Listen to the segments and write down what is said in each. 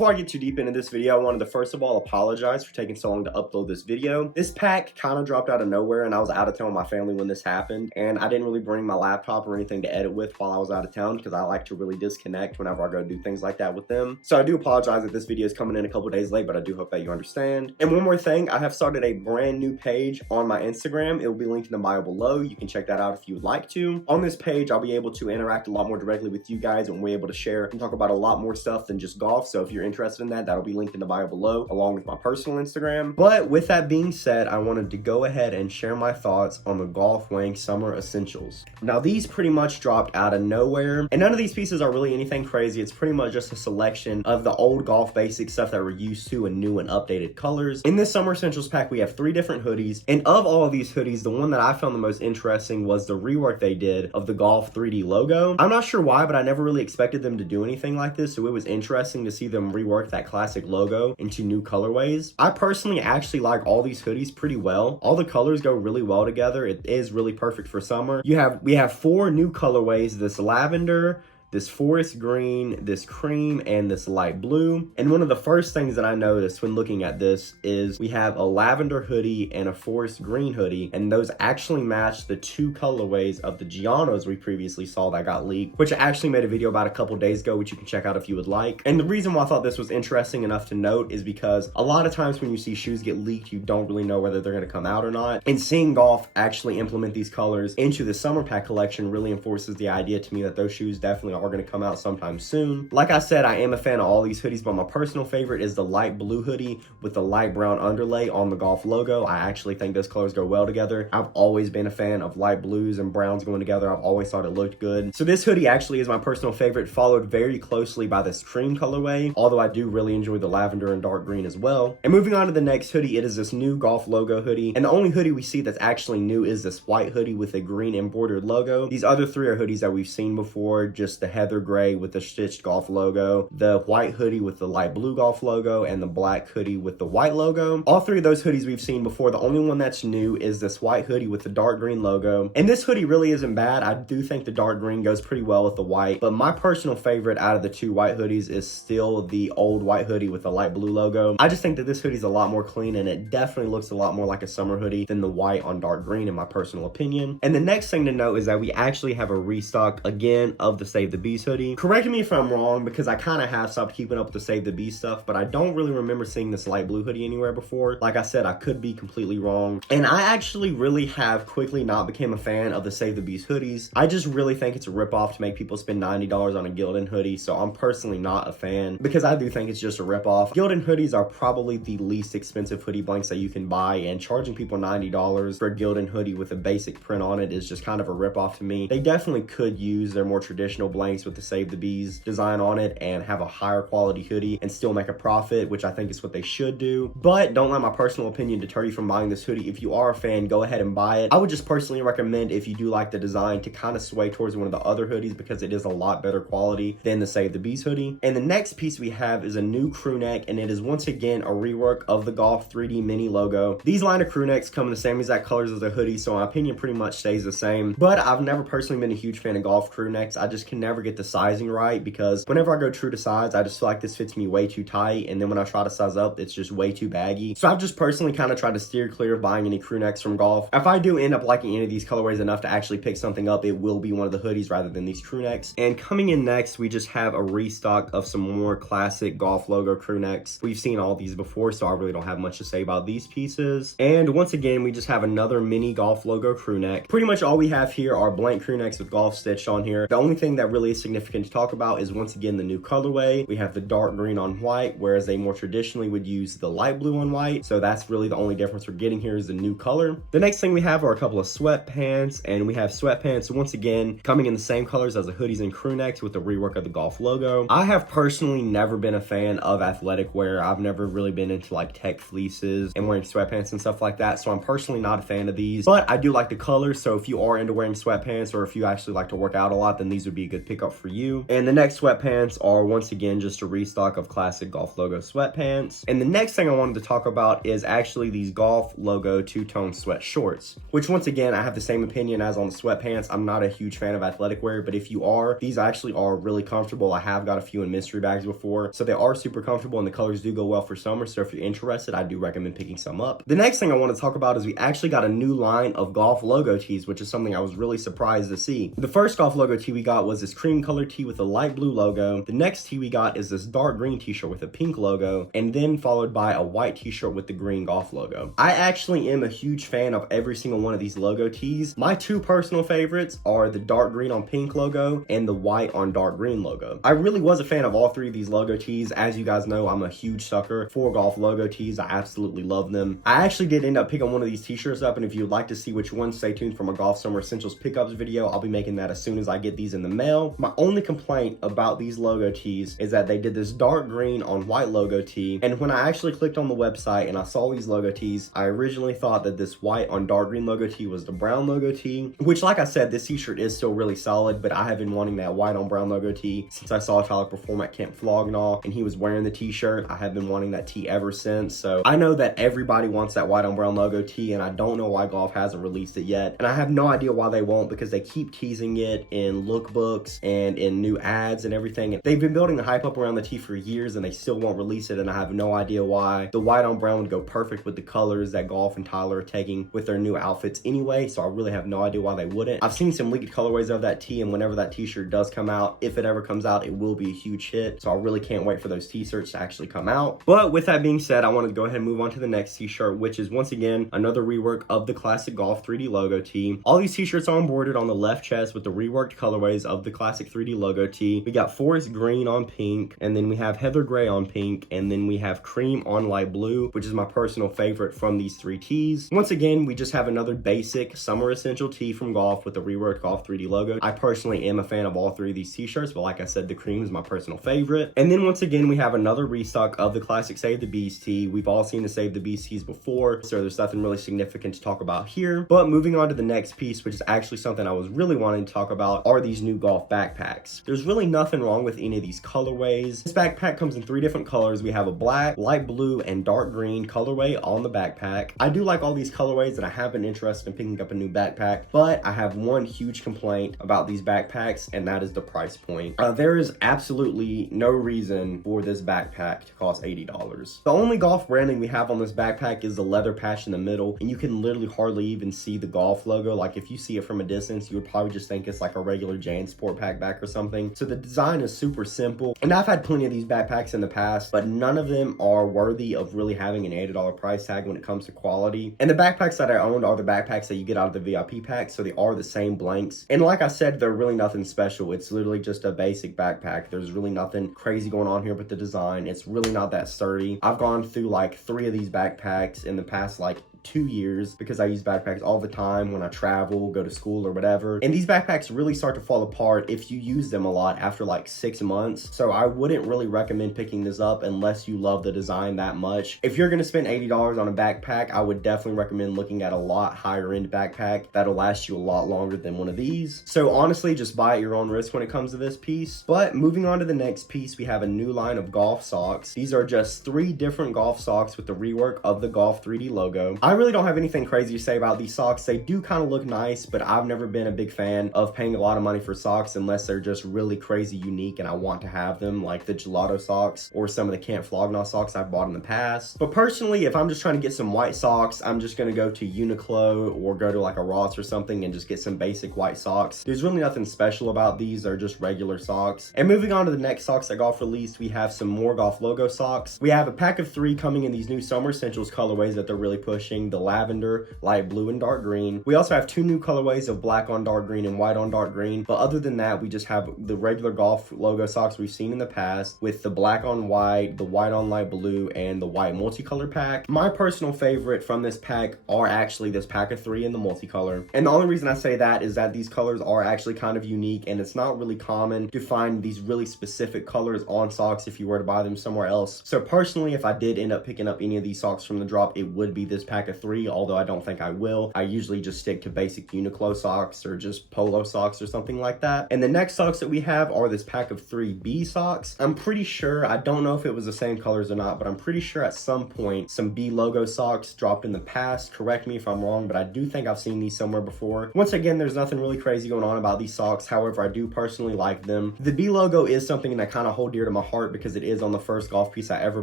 Before I get too deep into this video, I wanted to first of all apologize for taking so long to upload this video. This pack kind of dropped out of nowhere and I was out of town with my family when this happened, and I didn't really bring my laptop or anything to edit with while I was out of town because I like to really disconnect whenever I go do things like that with them. So I do apologize that this video is coming in a couple days late, but I do hope that you understand. And one more thing, I have started a brand new page on my Instagram. It will be linked in the bio below. You can check that out if you would like to. On this page, I'll be able to interact a lot more directly with you guys, and we're able to share and talk about a lot more stuff than just golf. So if you're interested in that, that'll be linked in the bio below, along with my personal Instagram. But with that being said, I wanted to go ahead and share my thoughts on the Golf Wang Summer Essentials. Now, these pretty much dropped out of nowhere, and none of these pieces are really anything crazy. It's pretty much just a selection of the old golf basic stuff that we're used to in new and updated colors. In this Summer Essentials pack, we have 3 different hoodies, and of all of these hoodies, the one that I found the most interesting was the rework they did of the Golf 3D logo. I'm not sure why, but I never really expected them to do anything like this, so it was interesting to see them rework that classic logo into new colorways. I personally actually like all these hoodies pretty well. All the colors go really well together. It is really perfect for summer. We have 4 new colorways: this lavender, this forest green, this cream, and this light blue. And one of the first things that I noticed when looking at this is we have a lavender hoodie and a forest green hoodie, and those actually match the 2 colorways of the Giannos we previously saw that got leaked, which I actually made a video about a couple days ago, which you can check out if you would like. And the reason why I thought this was interesting enough to note is because a lot of times when you see shoes get leaked, you don't really know whether they're going to come out or not. And seeing Golf actually implement these colors into the summer pack collection really enforces the idea to me that those shoes definitely are going to come out sometime soon. Like I said, I am a fan of all these hoodies, but my personal favorite is the light blue hoodie with the light brown underlay on the Golf logo. I actually think those colors go well together. I've always been a fan of light blues and browns going together. I've always thought it looked good. So this hoodie actually is my personal favorite, followed very closely by this cream colorway, although I do really enjoy the lavender and dark green as well. And moving on to the next hoodie, it is this new Golf logo hoodie, and the only hoodie we see that's actually new is this white hoodie with a green embroidered logo. These other 3 are hoodies that we've seen before, just the heather gray with the stitched Golf logo, the white hoodie with the light blue Golf logo, and the black hoodie with the white logo. All 3 of those hoodies we've seen before. The only one that's new is this white hoodie with the dark green logo. And this hoodie really isn't bad. I do think the dark green goes pretty well with the white, but my personal favorite out of the 2 white hoodies is still the old white hoodie with the light blue logo. I just think that this hoodie is a lot more clean, and it definitely looks a lot more like a summer hoodie than the white on dark green, in my personal opinion. And the next thing to note is that we actually have a restock again of the Save the Beast hoodie. Correct me if I'm wrong, because I kind of have stopped keeping up with the Save the Beast stuff, but I don't really remember seeing this light blue hoodie anywhere before. Like I said, I could be completely wrong. And I actually really have quickly not became a fan of the Save the Beast hoodies. I just really think it's a ripoff to make people spend $90 on a Gildan hoodie, so I'm personally not a fan because I do think it's just a ripoff. Gildan hoodies are probably the least expensive hoodie blanks that you can buy, and charging people $90 for a Gildan hoodie with a basic print on it is just kind of a ripoff to me. They definitely could use their more traditional blanks with the Save the Beast design on it and have a higher quality hoodie and still make a profit, which I think is what they should do. But don't let my personal opinion deter you from buying this hoodie. If you are a fan, go ahead and buy it. I would just personally recommend, if you do like the design, to kind of sway towards one of the other hoodies because it is a lot better quality than the Save the Beast hoodie. And the next piece we have is a new crew neck, and it is once again a rework of the Golf 3D mini logo. These line of crew necks come in the same exact colors as the hoodie, so my opinion pretty much stays the same. But I've never personally been a huge fan of Golf crew necks. I just can never get the sizing right, because whenever I go true to size, I just feel like this fits me way too tight, and then when I try to size up, it's just way too baggy. So I've just personally kind of tried to steer clear of buying any crew necks from Golf. If I do end up liking any of these colorways enough to actually pick something up, it will be one of the hoodies rather than these crew necks. And coming in next, we just have a restock of some more classic Golf logo crew necks. We've seen all these before, so I really don't have much to say about these pieces. And once again, we just have another mini Golf logo crew neck. Pretty much all we have here are blank crew necks with Golf stitched on here. The only thing that really is significant to talk about is once again the new colorway. We have the dark green on white, whereas they more traditionally would use the light blue on white. So that's really the only difference we're getting here, is the new color. The next thing we have are a couple of sweatpants, and we have sweatpants once again coming in the same colors as the hoodies and crew necks with the rework of the Golf logo. I have personally never been a fan of athletic wear. I've never really been into like tech fleeces and wearing sweatpants and stuff like that, so I'm personally not a fan of these, but I do like the colors. So if you are into wearing sweatpants, or if you actually like to work out a lot, then these would be a good pick up for you. And the next sweatpants are once again just a restock of classic Golf logo sweatpants. And the next thing I wanted to talk about is actually these Golf logo two-tone sweat shorts, which once again, I have the same opinion as on the sweatpants. I'm not a huge fan of athletic wear, but if you are, these actually are really comfortable. I have got a few in mystery bags before, so they are super comfortable and the colors do go well for summer. So if you're interested, I do recommend picking some up. The next thing I want to talk about is we actually got a new line of Golf logo tees, which is something I was really surprised to see. The first Golf logo tee we got was this cream color tee with a light blue logo. The next tee we got is this dark green t-shirt with a pink logo, and then followed by a white t-shirt with the green Golf logo. I actually am a huge fan of every single one of these logo tees. My two personal favorites are the dark green on pink logo and the white on dark green logo. I really was a fan of all three of these logo tees. As you guys know, I'm a huge sucker for Golf logo tees. I absolutely love them. I actually did end up picking one of these t-shirts up, and if you'd like to see which one, stay tuned for my Golf Summer Essentials pickups video. I'll be making that as soon as I get these in the mail. My only complaint about these logo tees is that they did this dark green on white logo tee, and when I actually clicked on the website and I saw these logo tees, I originally thought that this white on dark green logo tee was the brown logo tee, which, like I said, this t-shirt is still really solid, but I have been wanting that white on brown logo tee since I saw Tyler perform at Camp Flognaw and he was wearing the t-shirt. I have been wanting that tee ever since, so I know that everybody wants that white on brown logo tee, and I don't know why Golf hasn't released it yet, and I have no idea why they won't, because they keep teasing it in lookbooks and in new ads and everything. They've been building the hype up around the tee for years and they still won't release it, and I have no idea why. The white on brown would go perfect with the colors that Golf and Tyler are taking with their new outfits anyway, so I really have no idea why they wouldn't. I've seen some leaked colorways of that tee, and whenever that t-shirt does come out, if it ever comes out, it will be a huge hit, so I really can't wait for those t-shirts to actually come out. But with that being said, I want to go ahead and move on to the next t-shirt, which is once again another rework of the classic Golf 3D logo tee. All these t-shirts are embroidered on the left chest with the reworked colorways of the classic 3D logo tee. We got forest green on pink, and then we have heather gray on pink, and then we have cream on light blue, which is my personal favorite from these three tees. Once again, we just have another basic summer essential tee from Golf with the reworked Golf 3D logo. I personally am a fan of all three of these t-shirts, but like I said, the cream is my personal favorite. And then once again, we have another restock of the classic Save the Beast tee. We've all seen the Save the Beast tees before, so there's nothing really significant to talk about here. But moving on to the next piece, which is actually something I was really wanting to talk about, are these new Golf backpacks. There's really nothing wrong with any of these colorways. This backpack comes in three different colors. We have a black, light blue, and dark green colorway on the backpack. I do like all these colorways, and I have been interested in picking up a new backpack, but I have one huge complaint about these backpacks, and that is the price point. There is absolutely no reason for this backpack to cost $80. The only Golf branding we have on this backpack is the leather patch in the middle, and you can literally hardly even see the Golf logo. Like, if you see it from a distance, you would probably just think it's like a regular JanSport backpack or something. So the design is super simple, and I've had plenty of these backpacks in the past, but none of them are worthy of really having an $80 price tag when it comes to quality. And the backpacks that I owned are the backpacks that you get out of the VIP pack, so they are the same blanks. And like I said, they're really nothing special. It's literally just a basic backpack. There's really nothing crazy going on here with the design. It's really not that sturdy. I've gone through like 3 of these backpacks in the past like 2 years because I use backpacks all the time when I travel, go to school or whatever. And these backpacks really start to fall apart if you use them a lot after like 6 months. So I wouldn't really recommend picking this up unless you love the design that much. If you're gonna spend $80 on a backpack, I would definitely recommend looking at a lot higher end backpack that'll last you a lot longer than one of these. So honestly, just buy at your own risk when it comes to this piece. But moving on to the next piece, we have a new line of Golf socks. These are just 3 different Golf socks with the rework of the Golf 3D logo. I really don't have anything crazy to say about these socks. They do kind of look nice, but I've never been a big fan of paying a lot of money for socks unless they're just really crazy unique and I want to have them, like the gelato socks or some of the Camp Flognaw socks I've bought in the past. But personally, if I'm just trying to get some white socks, I'm just gonna go to Uniqlo or go to like a Ross or something and just get some basic white socks. There's really nothing special about these. They're just regular socks. And moving on to the next socks that Golf released, we have some more Golf logo socks. We have a pack of 3 coming in these new Summer Essentials colorways that they're really pushing. The lavender, light blue, and dark green. We also have 2 new colorways of black on dark green and white on dark green. But other than that, we just have the regular Golf logo socks we've seen in the past with the black on white, the white on light blue, and the white multicolor pack. My personal favorite from this pack are actually this pack of 3 in the multicolor. And the only reason I say that is that these colors are actually kind of unique, and it's not really common to find these really specific colors on socks if you were to buy them somewhere else. So personally, if I did end up picking up any of these socks from the drop, it would be this pack of 3, although I don't think I will. I usually just stick to basic Uniqlo socks or just polo socks or something like that. And the next socks that we have are this pack of 3 B socks. I'm pretty sure, I don't know if it was the same colors or not, but I'm pretty sure at some point some B logo socks dropped in the past. Correct me if I'm wrong, but I do think I've seen these somewhere before. Once again, there's nothing really crazy going on about these socks. However, I do personally like them. The B logo is something that I kind of hold dear to my heart because it is on the first golf piece I ever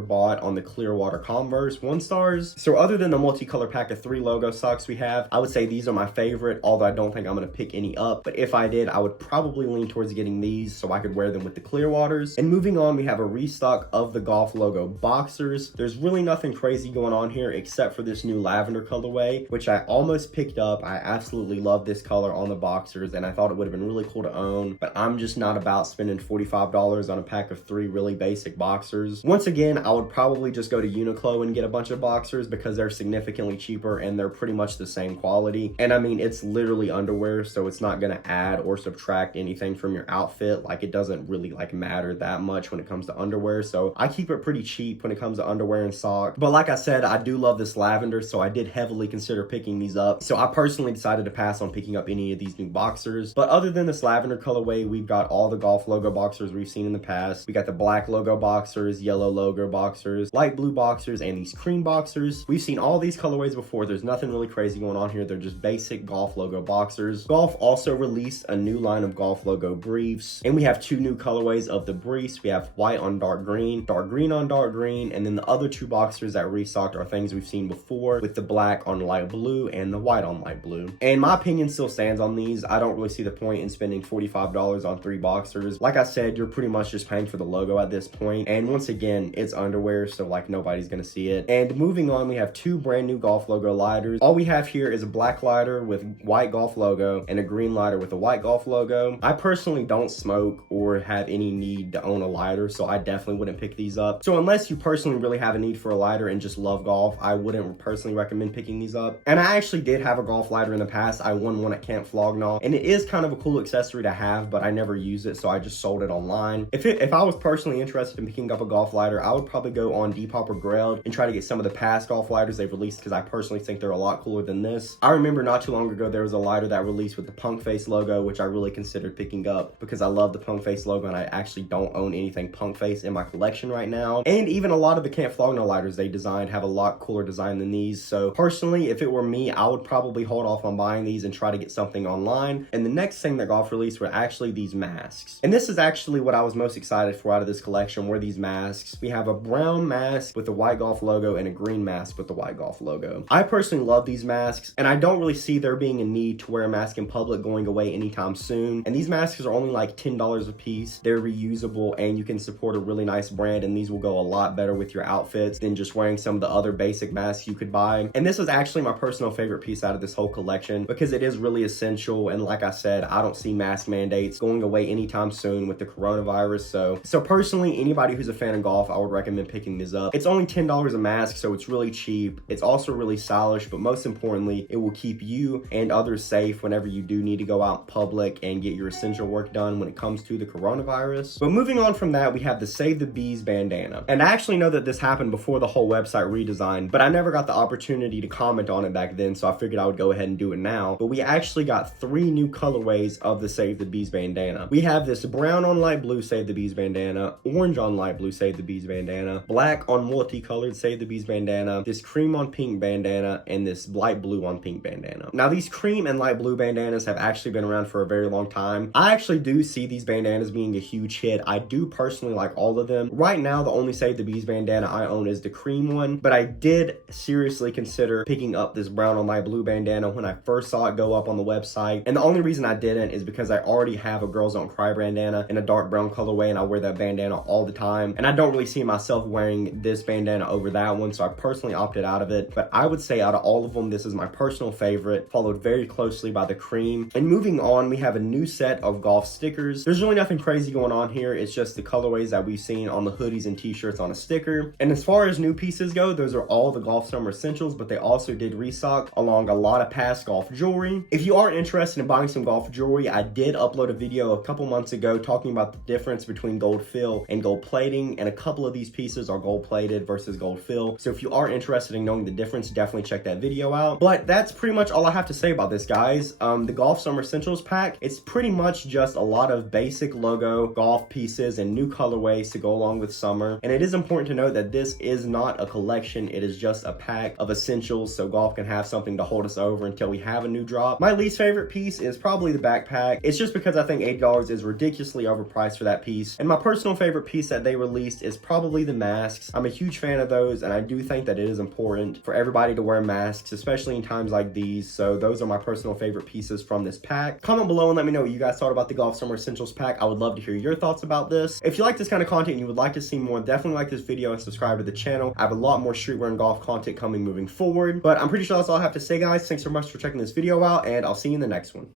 bought on the Clearwater Converse 1 stars. So other than the multicolor pack of 3 logo socks we have, I would say these are my favorite, although I don't think I'm going to pick any up. But if I did, I would probably lean towards getting these so I could wear them with the Clearwaters. And moving on, we have a restock of the golf logo boxers. There's really nothing crazy going on here except for this new lavender colorway, which I almost picked up. I absolutely love this color on the boxers and I thought it would have been really cool to own, but I'm just not about spending $45 on a pack of 3 really basic boxers. Once again, I would probably just go to Uniqlo and get a bunch of boxers because they're significantly cheaper and they're pretty much the same quality. And I mean, it's literally underwear, so it's not going to add or subtract anything from your outfit. Like, it doesn't really like matter that much when it comes to underwear, so I keep it pretty cheap when it comes to underwear and socks. But like I said, I do love this lavender, so I did heavily consider picking these up. So I personally decided to pass on picking up any of these new boxers. But other than this lavender colorway, we've got all the golf logo boxers we've seen in the past. We got the black logo boxers, yellow logo boxers, light blue boxers, and these cream boxers. We've seen all these colorways before. There's nothing really crazy going on here. They're just basic golf logo boxers. Golf also released a new line of golf logo briefs, and we have 2 new colorways of the briefs. We have white on dark green on dark green, and then the other 2 boxers that restocked are things we've seen before, with the black on light blue and the white on light blue. And my opinion still stands on these. I don't really see the point in spending $45 on 3 boxers. Like I said, you're pretty much just paying for the logo at this point. And once again, it's underwear, so like nobody's gonna see it. And moving on, we have 2 brand new golf logo lighters. All we have here is a black lighter with white golf logo and a green lighter with a white golf logo. I personally don't smoke or have any need to own a lighter, so I definitely wouldn't pick these up. So unless you personally really have a need for a lighter and just love golf, I wouldn't personally recommend picking these up. And I actually did have a golf lighter in the past. I won one at Camp Flognaw, and it is kind of a cool accessory to have, but I never use it, so I just sold it online. If I was personally interested in picking up a golf lighter, I would probably go on Depop or Grailed and try to get some of the past golf lighters they've released, because I personally think they're a lot cooler than this. I remember not too long ago there was a lighter that released with the punk face logo, which I really considered picking up because I love the punk face logo, and I actually don't own anything punk face in my collection right now. And even a lot of the Camp Flognaw lighters they designed have a lot cooler design than these. So personally, if it were me, I would probably hold off on buying these and try to get something online. And the next thing that Golf released were actually these masks. And this is actually what I was most excited for out of this collection, were these masks. We have a brown mask with the white golf logo and a green mask with the white golf logo. I personally love these masks, and I don't really see there being a need to wear a mask in public going away anytime soon. And these masks are only like $10 a piece. They're reusable, and you can support a really nice brand, and these will go a lot better with your outfits than just wearing some of the other basic masks you could buy. And this is actually my personal favorite piece out of this whole collection because it is really essential, and like I said, I don't see mask mandates going away anytime soon with the coronavirus. So personally, anybody who's a fan of golf, I would recommend picking this up. It's only $10 a mask, so it's really cheap. It's also really stylish, but most importantly, it will keep you and others safe whenever you do need to go out in public and get your essential work done when it comes to the coronavirus. But moving on from that, we have the Save the Bees bandana. And I actually know that this happened before the whole website redesign, but I never got the opportunity to comment on it back then, so I figured I would go ahead and do it now. But we actually got 3 new colorways of the Save the Bees bandana. We have this brown on light blue Save the Bees bandana, orange on light blue Save the Bees bandana, black on multicolored Save the Bees bandana, this cream on pink bandana, and this light blue on pink bandana. Now, these cream and light blue bandanas have actually been around for a very long time. I actually do see these bandanas being a huge hit. I do personally like all of them. Right now, the only Save the Bees bandana I own is the cream one, but I did seriously consider picking up this brown on light blue bandana when I first saw it go up on the website. And the only reason I didn't is because I already have a Girls Don't Cry bandana in a dark brown colorway, and I wear that bandana all the time. And I don't really see myself wearing this bandana over that one, so I personally opted out of it. But I would say out of all of them, this is my personal favorite, followed very closely by the cream. And moving on, we have a new set of golf stickers. There's really nothing crazy going on here. It's just the colorways that we've seen on the hoodies and t-shirts on a sticker. And as far as new pieces go, those are all the Golf Summer Essentials, but they also did restock along a lot of past golf jewelry. If you are interested in buying some golf jewelry, I did upload a video a couple months ago talking about the difference between gold fill and gold plating, and a couple of these pieces are gold plated versus gold fill. So if you are interested in knowing the difference preference, definitely check that video out. But that's pretty much all I have to say about this, guys. The Golf Summer Essentials pack, it's pretty much just a lot of basic logo golf pieces and new colorways to go along with summer. And it is important to note that this is not a collection, it is just a pack of essentials so golf can have something to hold us over until we have a new drop. My least favorite piece is probably the backpack. It's just because I think $8 is ridiculously overpriced for that piece. And my personal favorite piece that they released is probably the masks. I'm a huge fan of those, and I do think that it is important for everybody to wear masks, especially in times like these. So those are my personal favorite pieces from this pack. Comment below and let me know what you guys thought about the Golf Summer Essentials pack. I would love to hear your thoughts about this. If you like this kind of content and you would like to see more, definitely like this video and subscribe to the channel. I have a lot more streetwear and golf content coming moving forward. But I'm pretty sure that's all I have to say, guys. Thanks so much for checking this video out, and I'll see you in the next one.